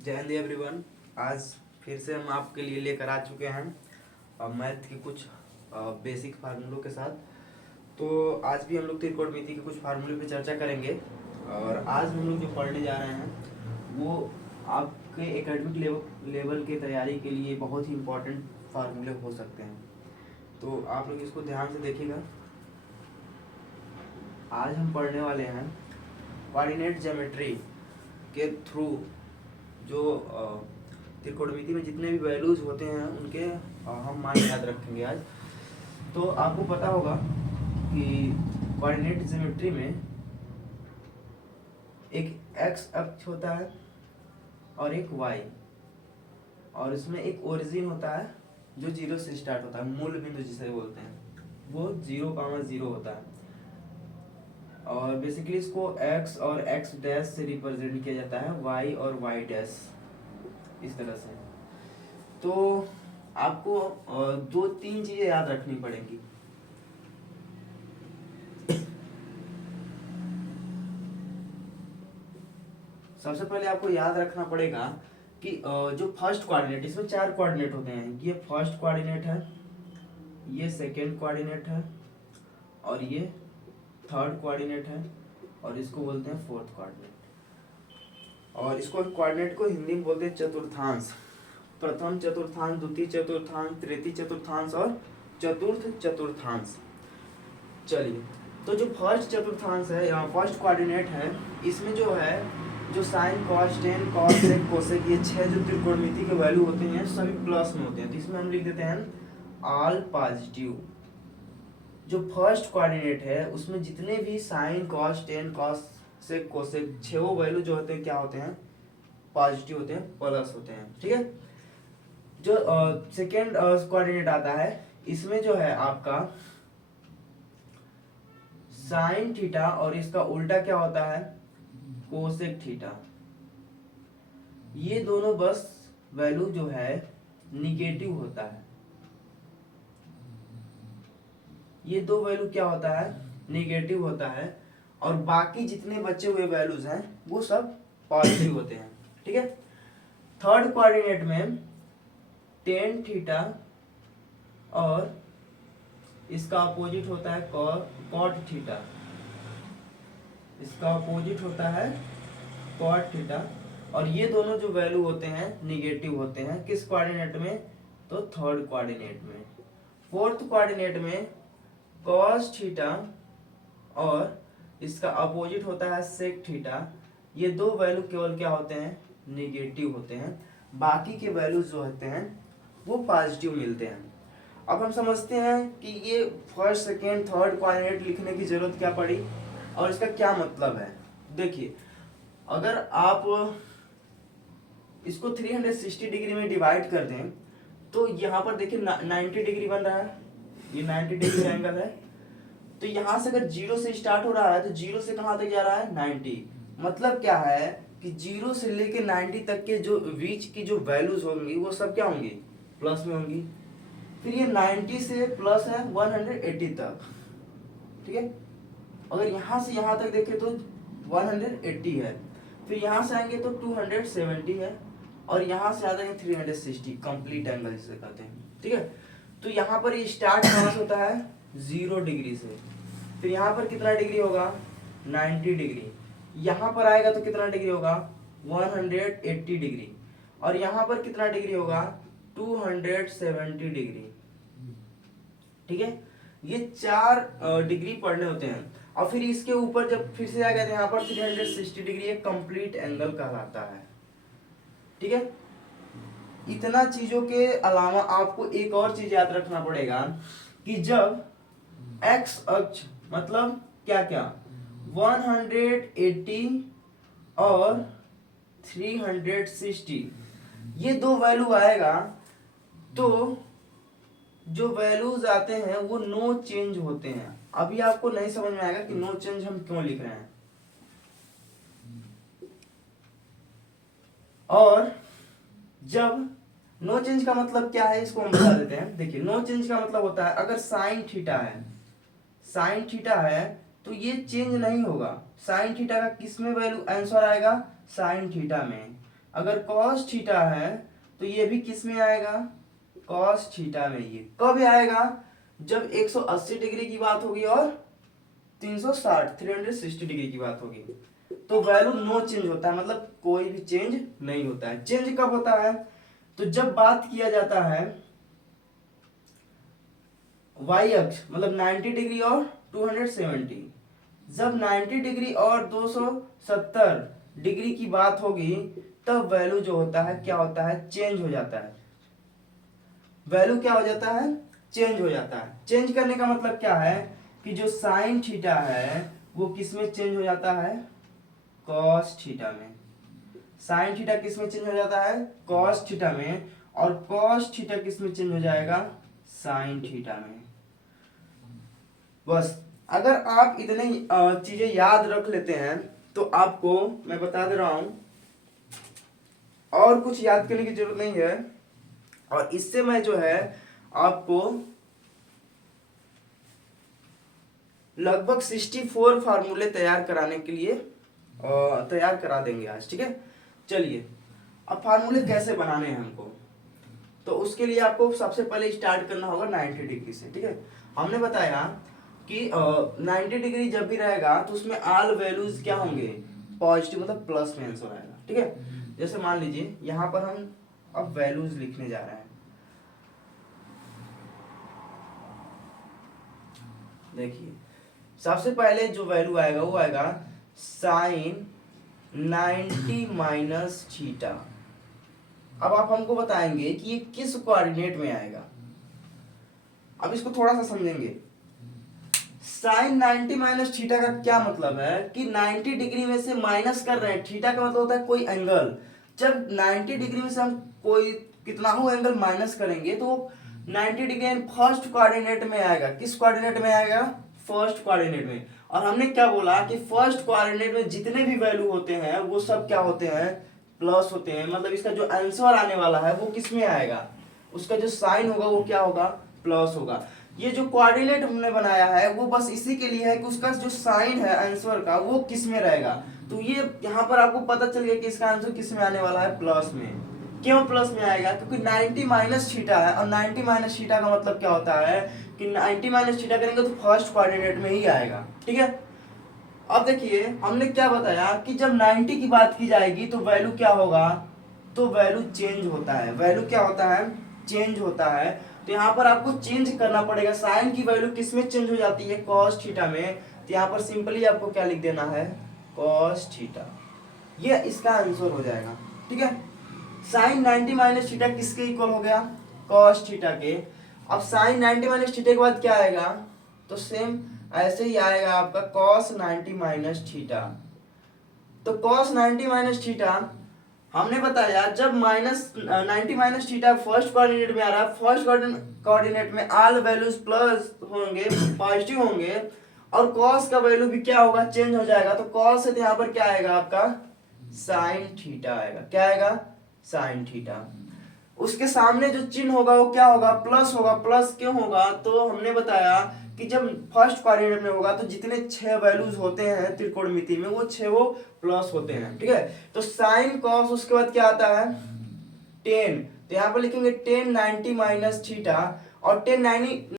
जय हिंद एवरीवन। आज फिर से हम आपके लिए लेकर आ चुके हैं मैथ के कुछ बेसिक फार्मूलों के साथ। तो आज भी हम लोग त्रिकोणमिति के कुछ फार्मूले पे चर्चा करेंगे। और आज हम लोग जो पढ़ने जा रहे हैं वो आपके एकेडमिक लेवल की तैयारी के लिए बहुत ही इम्पोर्टेंट फार्मूले हो सकते हैं। तो आप लोग इसको ध्यान से देखिएगा। आज हम पढ़ने वाले हैं कोऑर्डिनेट ज्योमेट्री के थ्रू जो त्रिकोणमिति में जितने भी वैल्यूज होते हैं उनके हम मान याद रखेंगे आज। तो आपको पता होगा कि कोऑर्डिनेट ज्योमेट्री में एक एक्स अक्ष होता है और एक वाई, और इसमें एक ओरिजिन होता है जो जीरो से स्टार्ट होता है, मूल बिंदु जिसे बोलते हैं, वो 0,0 होता है। और बेसिकली इसको x और x डैश से रिप्रेजेंट किया जाता है, y और y डैश, इस तरह से। तो आपको दो तीन चीजें याद रखनी पड़ेंगी। सबसे पहले आपको याद रखना पड़ेगा कि जो फर्स्ट कोऑर्डिनेट, इसमें 4 कोऑर्डिनेट होते हैं। ये फर्स्ट कोऑर्डिनेट है, ये सेकेंड कोऑर्डिनेट है, और ये थर्ड कोऑर्डिनेट है, और इसको बोलते हैं फोर्थ कोऑर्डिनेट। और इसको कोऑर्डिनेट को हिंदी में बोलते हैं चतुर्थांश। प्रथम चतुर्थांश, द्वितीय चतुर्थांश, तृतीय चतुर्थांश और चतुर्थ चतुर्थांश। चलिए, तो जो फर्स्ट चतुर्थांश है या फर्स्ट कोऑर्डिनेट है, इसमें जो है जो sine cos tan cos sec cosec, ये 6 जो त्रिकोणमिति के वैल्यू होते हैं सभी प्लस में होते हैं। तो इसमें हम लिख देते हैं ऑल पॉजिटिव। जो फर्स्ट कोऑर्डिनेट है उसमें जितने भी sine cos tan cos sec cosec 6 value जो होते हैं क्या होते हैं, पॉजिटिव होते हैं, प्लस होते हैं। ठीक है। जो सेकेंड कोऑर्डिनेट आता है, इसमें जो है आपका साइन थीटा और इसका उल्टा क्या होता है, कोसेक थीटा। ये दोनों बस वैल्यू जो है निगेटिव होता है। ये दो वैल्यू क्या होता है, निगेटिव होता है, और बाकी जितने बचे हुए वैल्यूज हैं वो सब पॉजिटिव होते हैं। ठीक है। थर्ड कोऑर्डिनेट में टेन थीटा और इसका अपोजिट होता है कॉट थीटा, इसका अपोजिट होता है कॉट थीटा, और ये दोनों जो वैल्यू होते हैं निगेटिव होते हैं। किस कोऑर्डिनेट में, तो थर्ड कोऑर्डिनेट में। फोर्थ कोऑर्डिनेट में कॉस थीटा और इसका अपोजिट होता है सेक थीटा, ये दो वैल्यू केवल क्या होते हैं, निगेटिव होते हैं। बाकी के वैल्यू जो होते हैं वो पॉजिटिव मिलते हैं। अब हम समझते हैं कि ये फर्स्ट सेकेंड थर्ड कोऑर्डिनेट लिखने की जरूरत क्या पड़ी और इसका क्या मतलब है। देखिए, अगर आप इसको 360 डिग्री में डिवाइड कर दें तो यहाँ पर देखिए 90 डिग्री बन रहा है, ये 90 डिग्री एंगल है। तो यहाँ से अगर 0 से स्टार्ट हो रहा है तो 0 से कहाँ तक जा रहा है, 90। मतलब क्या है कि 0 से लेके 90 तक के जो बीच की जो वैल्यूज होंगी वो सब क्या होंगी, प्लस में होंगी। फिर ये 90 से प्लस है 180 तक। ठीक है। अगर यहाँ से यहाँ तक देखें तो 180 है, फिर यहाँ से आएंगे तो 270 है, और यहाँ से आ जाएंगे 360, कंप्लीट एंगल जिसे कहते हैं। ठीक है। तो यहाँ पर ये स्टार्ट कहाँ से होता है, 0 डिग्री से। फिर यहाँ पर कितना डिग्री होगा, 90 डिग्री। यहाँ पर आएगा तो कितना डिग्री होगा, 180 डिग्री, और यहाँ पर कितना डिग्री होगा, 270 डिग्री। ठीक है। ये 4 डिग्री पढ़ने होते हैं, और फिर इसके ऊपर जब फिर से आ गए तो यहाँ पर 360 डिग्री एक कंप्लीट एंगल कहलाता है। ठीक है। इतना चीजों के अलावा आपको एक और चीज याद रखना पड़ेगा कि जब x अक्ष मतलब क्या क्या 180 और 360 ये दो वैल्यू आएगा तो जो वैल्यूज आते हैं वो नो चेंज होते हैं। अभी आपको नहीं समझ में आएगा कि नो चेंज हम क्यों लिख रहे हैं। और जब नो चेंज का मतलब क्या है इसको हम बता देते हैं। देखिए, नो चेंज का मतलब होता है अगर साइन थीटा है, साइन थीटा है तो ये चेंज नहीं होगा। साइन थीटा का किस में वैल्यू आंसर आएगा, साइन थीटा में। अगर कॉस थीटा है तो ये भी किस में आएगा, कॉस थीटा में। ये कब आएगा, जब 180 डिग्री की बात होगी और 360 डिग्री की बात होगी, तो वैल्यू नो चेंज होता है, मतलब कोई भी चेंज नहीं होता है। चेंज कब होता है, तो जब बात किया जाता है वाई अक्ष मतलब 90 डिग्री और 270, जब 90 डिग्री और 270 डिग्री की बात होगी तब वैल्यू जो होता है क्या होता है, चेंज हो जाता है। वैल्यू क्या हो जाता है, चेंज हो जाता है। चेंज करने का मतलब क्या है कि जो साइन थीटा है वो किस में चेंज हो जाता है, कॉस थीटा में। साइन थीटा किस में चेंज हो जाता है, कॉस थीटा में, और कॉस थीटा किस में चेंज हो जाएगा, साइन थीटा में। बस अगर आप इतने चीजें याद रख लेते हैं तो आपको मैं बता दे रहा हूं, और कुछ याद करने की जरूरत नहीं है। और इससे मैं जो है आपको लगभग 64 फार्मूले तैयार कराने के लिए तैयार करा देंगे आज, ठीक है। चलिए अब फार्मूले कैसे बनाने हैं हमको, तो उसके लिए आपको सबसे पहले स्टार्ट करना होगा 90 डिग्री से, ठीक है। हमने बताया कि 90 डिग्री जब भी रहेगा तो उसमें ऑल वैल्यूज क्या होंगे, पॉजिटिव, मतलब प्लस में आंसर आएगा, ठीक है। जैसे मान लीजिए यहाँ पर हम अब वैल्यूज लिखने जा रहे हैं। देखिए सबसे पहले जो वैल्यू आएगा वो आएगा साइन 90 माइनस थीटा। अब आप हमको बताएंगे कि ये किस कोऑर्डिनेट में आएगा। अब इसको थोड़ा सा समझेंगे। साइन 90 माइनस थीटा का क्या मतलब है कि 90 डिग्री में से माइनस कर रहे हैं, थीटा का मतलब होता है कोई एंगल। जब 90 डिग्री में से हम कोई कितना हो एंगल माइनस करेंगे तो 90 डिग्री फर्स्ट कोऑर्डिनेट में आएगा। किस कोऑर्डिनेट में आएगा, फर्स्ट कोऑर्डिनेट में। और हमने क्या बोला कि फर्स्ट कोऑर्डिनेट में जितने भी वैल्यू होते हैं वो सब क्या होते हैं, प्लस होते हैं। मतलब इसका जो आंसर आने वाला है वो किस में आएगा, उसका जो साइन होगा वो क्या होगा, प्लस होगा। ये जो कोऑर्डिनेट हमने बनाया है वो बस इसी के लिए है कि उसका जो साइन है आंसर का वो किस में रहेगा। तो ये यहाँ पर आपको पता चल गया कि इसका आंसर किस में आने वाला है, प्लस में। क्यों प्लस में आएगा, क्योंकि 90 माइनस थीटा है, और 90 माइनस थीटा का मतलब क्या होता है कि 90 माइनस थीटा करेंगे तो फर्स्ट कोऑर्डिनेट में ही आएगा, ठीक है। अब देखिए हमने क्या बताया कि जब 90 की बात की जाएगी तो वैल्यू क्या होगा, तो वैल्यू चेंज होता है। वैल्यू क्या होता है, चेंज होता है। तो यहाँ पर आपको चेंज करना पड़ेगा। साइन की वैल्यू किस में चेंज हो जाती है, कॉस थीटा में। तो यहाँ पर सिंपली आपको क्या लिख देना है, कॉस थीटा। ये इसका आंसर हो जाएगा, ठीक है। साइन 90 माइनस थीटा किसके इक्वल हो गया, कॉस थीटा के। अब साइन 90 माइनस थीटा के बाद क्या आएगा, तो सेम ऐसे ही आएगा आपका कॉस 90 माइनस थीटा। तो कॉस 90 माइनस थीटा हमने बताया जब minus 90 minus theta first coordinate में आ रहा है, फर्स्ट कोऑर्डिनेट में ऑल वैल्यूज प्लस होंगे, पॉजिटिव होंगे, और कॉस का वैल्यू भी क्या होगा, चेंज हो जाएगा। तो कॉस से यहाँ पर क्या आएगा आपका, साइन थीटा आएगा। क्या आएगा, साइन थीटा। उसके सामने जो चिन्ह होगा वो क्या होगा, प्लस होगा। प्लस क्यों होगा, तो हमने बताया कि जब फर्स्ट कोऑर्डिनेट में होगा तो जितने 6 वैल्यूज होते हैं त्रिकोणमिति में वो 6 वो प्लस होते हैं, ठीक है। तो साइन कॉस उसके बाद क्या आता है, 10। तो यहाँ पर लिखेंगे 10 90 माइनस थीटा, और 10 90